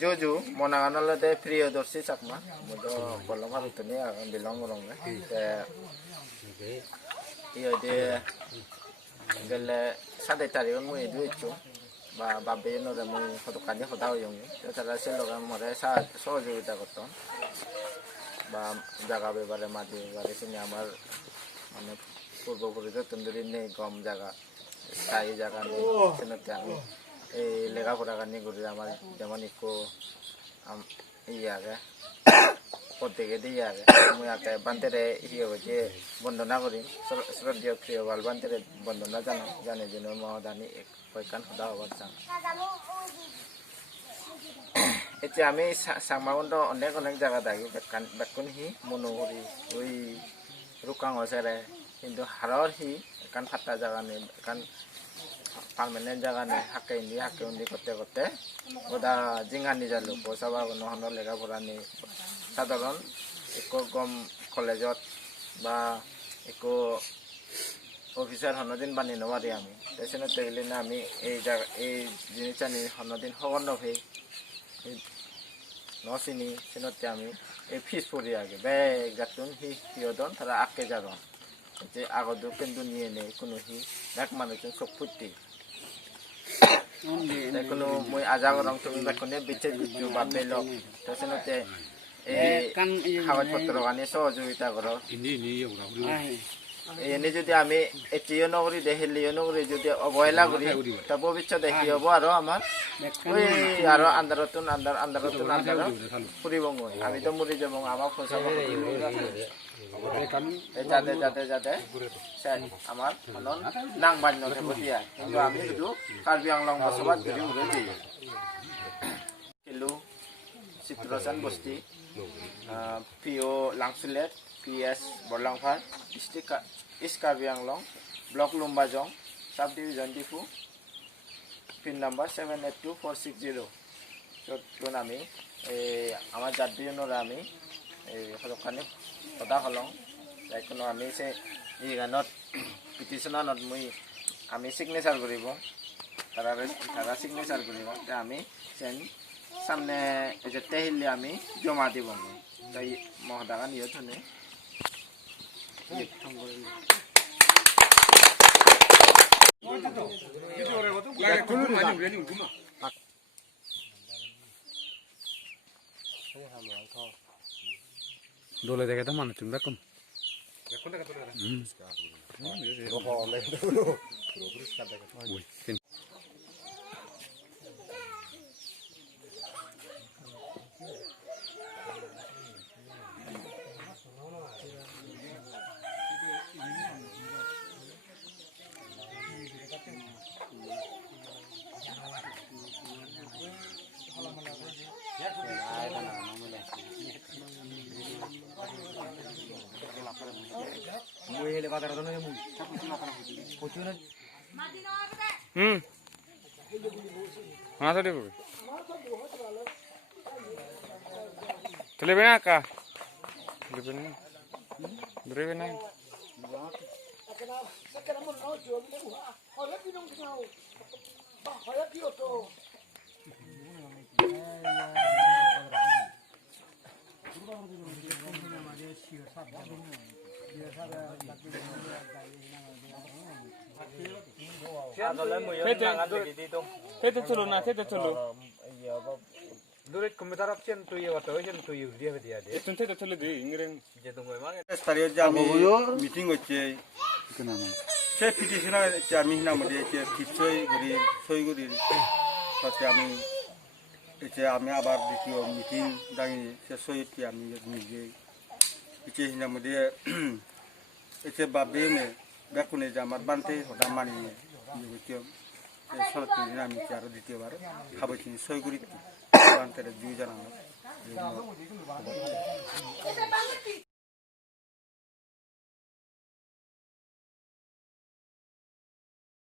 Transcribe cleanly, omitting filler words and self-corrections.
Jojo monanganol de Priyodorshi Chakma mudo bolong harutuni bilong rong te iyo de gele sade tarion mu edu echu ba babe no de mu hotokani hodao yong te tara se loga more sa sohojogita korton বা জায়গা ব্যাপারে মাটি ব্যাপারে শুনে আমার মানে পূর্বপুরুষ তন্দুরি নেই কম জায়গা স্থায়ী জায়গা নেই সেটাতে আমি এই লেখাপড়া কানি করি আমার যেমন একটু ইয়ে আগে প্রত্যেকে দিয়ে আগে আমি আগে বান্তেরে ইয়ে হচ্ছে বন্দনা করি শ্রদ্ধীয় প্রিয় বাল বান্তেরে বন্দনা জানে যেন মহদানি কয়েকখান সদা হবার চান এতে আমি সাংমাগুন্ড অনেক অনেক জায়গা থাকি বেকুন হি মনোহরি ওই রুকাং হসেরে কিন্তু হারর হি এখান ফাটা জায়গা নেই এখান পার্মানেন্ট জায়গা নেই হাকে উন্দি করতে করতে ওটা জিঙ্গানি জালো পয়সা বা নহন লেখাপড়া নেই সাধারণ একো গম কলেজত বা একো অফিসার হনদিন বানি নবারি আমি পেছনে তৈলে না আমি এই জায়গা এই জিনিসটা হনদিন হগন্ন হই নসিনি সেনতে আমি এই ফিস পড়ি আগে বেগ যাতুন হিয়দন তারা আকে যাদন যে আগত কিন্তু নিয়ে নেই কোনো হি এক মানুষজন সব ফুটি কোনো মই আজাগ রং তুমি বেকনে বিচে দিচ্ছু বা বেলক তো সেনতে এই কাগজপত্র আনি সহযোগিতা করো এনে যদি আমি এটিও নগরী দেখিলিও নগরী যদি অবহেলা করি তা ভবিষ্যতে কি হব আর আমার ওই আর আন্দারতুন ফুরিব আমি তো মরি যাব আমার ফসা যাতে যাতে যাতে আমার মনন নাং বান্য দিয়া কিন্তু আমি শুধু কার্বি আংলং বসবাস করি উড়ে দিই কিলু চিত্রসান বস্তি PO Langsulet PS Borlangphar district east Karbi Anglong block Lumbajong subdivision Diphu pin number 782460 য'ত আমি আমার জাতীয়নৰ আমি এই সদকানি সদা হলং যাইকোনো আমি সে এই গানত পিটিশনত মই আমি সিগনেচার করিব তারা সিগনেচার করিব আমি সেন সামনে যেতে হলে আমি জমা দিব তাই মহদাগান ইয়ে থনে dole দেখে তো মানুষ তুমি Bacon mana tadi bu telebena kah telebena Thế chulu na, thế chulu. Durit komentar option tu ya waktu option tu ya dia dia dia. Itu thế chulu di ingren. Jadi tunggu emang. স্থানীয় যে আমি meeting হচ্ছে সে petitioner আমি নামে সই করি সাথে আমি আবার দ্বিতীয় মিটিং দাঁড়ি সে সই আমি নিজে পিছিয়ে মধ্যে এসে বাবে বেকুনে যে আমার বানতে হঠাৎ মানিয়ে সরকারি আমি আরো দ্বিতীয়বার খাবার সই করি বানতে দুই জানা